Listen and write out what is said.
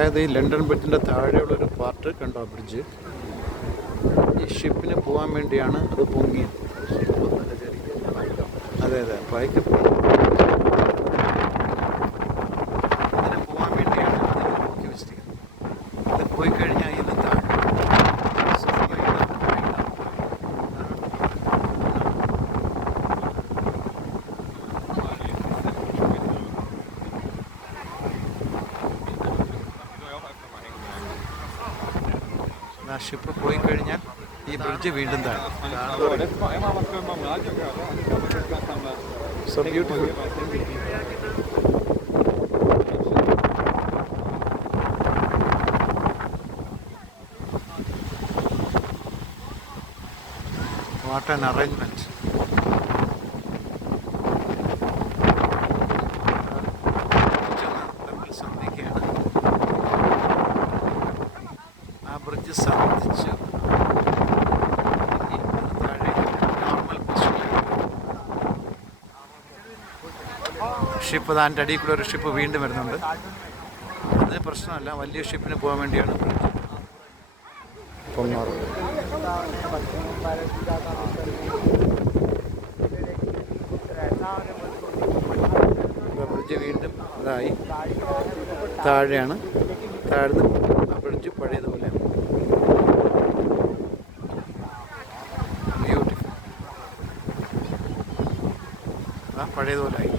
അതായത് ഈ London ബ്രിഡ്ജിൻ്റെ താഴെയുള്ളൊരു part കണ്ടോ ബ്രിഡ്ജ്, ഈ ഷിപ്പിന് പോകാൻ വേണ്ടിയാണ് അത് പൊങ്ങിയത്. അതെ അതെ, പൈക്ക് ഇതിന് പോകാൻ വേണ്ടിയാണ് ഇതിനെ പൊക്കി വെച്ചിരിക്കുന്നത്. ഇത് പോയി കഴിഞ്ഞാൽ ഇതിന് താഴെ ഷിപ്പ് പോയി കഴിഞ്ഞാൽ ഈ ബ്രിഡ്ജ് വീണ്ടും താഴെ. So beautiful. What an arrangement. ആ ബ്രിഡ്ജ് സന്ധിച്ചു താഴെ നോർമൽ ഷിപ്പ് അതിൻ്റെ അടിയിൽ കൂടെ ഒരു ഷിപ്പ് വീണ്ടും വരുന്നുണ്ട്. അതിന് പ്രശ്നമല്ല, വലിയ ഷിപ്പിന് പോകാൻ വേണ്ടിയാണ് പൊങ്ങാറ്. ബ്രിഡ്ജ് വീണ്ടും ഇതായി താഴെയാണ്. താഴ്ന്ന് ആ ബ്രിഡ്ജ് പഴയതുപോലെ ബ്യൂട്ടിഫുൾ. പഴയതുപോലെ ആയി.